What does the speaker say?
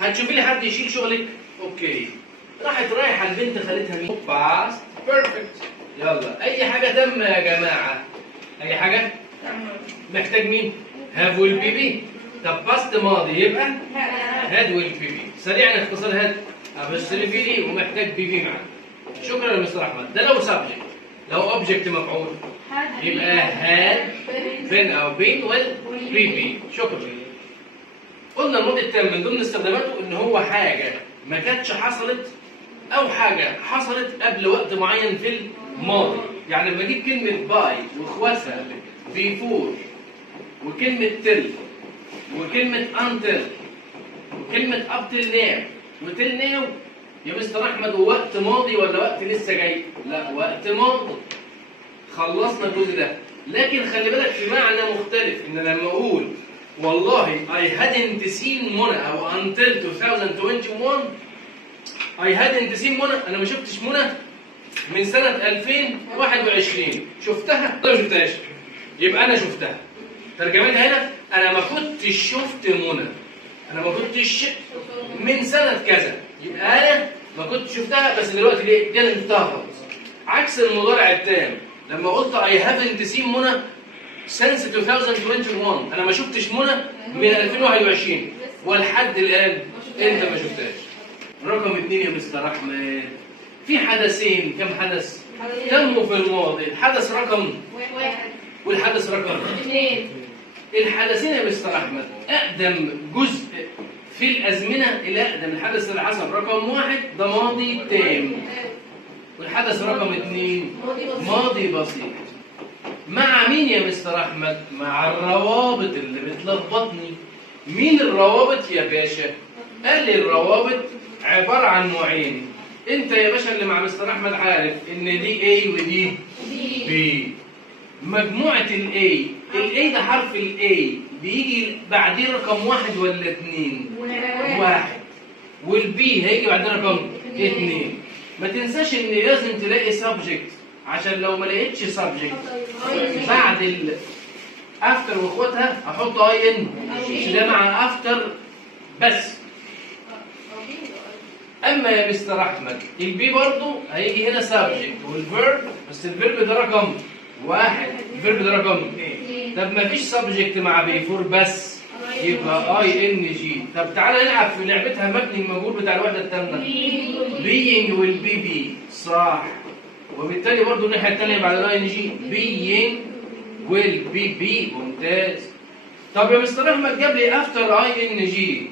هتشوفي لي حد يشيل شغلك؟ اوكي. راحت رايحه البنت خدتها مين؟ باست بيرفكت. يلا اي حاجه تم يا جماعه. اي حاجه؟ محتاج مين؟ هاف ويل بي بي. طب باست ماضي يبقى هاد ويل بي بي. سريعا اختصار هاد ابستريفي لي ومحتاج بي بي معاه. شكرا يا مستر احمد. ده لو سبجكت. لو اوبجكت مفعول يبقى هاد بين او بين والبي بي. شكرا. قلنا الماضي التام من ضمن استخداماته ان هو حاجه ما كانتش حصلت او حاجه حصلت قبل وقت معين في الماضي. يعني لما اجيب كلمه باي واخواتها بيفور وكلمه تل وكلمه انتل وكلمه اب تل ناو وتل ناو، يا مستر احمد هو وقت ماضي ولا وقت لسه جاي؟ لا، وقت ماضي. خلصنا الجزء ده. لكن خلي بالك في معنى مختلف، ان لما اقول والله I hadn't seen منى او until 2021 I hadn't seen منى، انا ما شفتش منى من سنة 2021. شفتها ولا ما شفتهاش؟ يبقى انا شفتها. ترجمتها هنا انا ما كنتش شفت منى، انا ما كنتش من سنة كذا. يبقى انا ما كنتش شفتها بس دلوقتي ليه؟ دي انا شفتها خلاص. عكس المضارع التام لما قلت I haven't seen منى since 2021، انا ما شفتش منى من 2021 ولحد الان انت ما شفتهاش. رقم 2 يا مستر احمد، في حدثين. كم حدث تموا في الماضي؟ الحدث رقم 1 والحدث رقم 2. الحدثين يا مستر احمد اقدم جزء في الازمنه الاقدم. الحدث اللي حصل رقم 1 ده ماضي تام، والحدث رقم 2 ماضي بسيط. مع مين يا مستر احمد؟ مع الروابط اللي بتلخبطني. مين الروابط يا باشا؟ قال لي الروابط عباره عن نوعين. انت يا باشا اللي مع مستر احمد عارف ان دي A ودي B. مجموعه الاي ده حرف الاي بيجي بعديه رقم 1 ولا 2؟ 1. والبي هيجي بعديه رقم 2. ما تنساش ان لازم تلاقي سبجكت، عشان لو ما لقيتش سبجكت بعد افتر واخواتها احط اي ان. ده مع افتر بس. اما يا مستر احمد البي برضو هيجي هنا سبجكت والفيرب، بس الفيرب ده رقم 1، الفيرب ده رقم 2. طب ما فيش سبجكت مع بي فور بس، يبقى اي ان جي. طب تعالى نلعب في لعبتها مبني المجهول بتاع الوحده الثامنه. بينج والبي بي صح، وبالتالي برضو الناحيه الثانيه بعد الاي ان جي بينج والبي بي. ممتاز. طب يا مستر احمد جاب لي افتر اي ان جي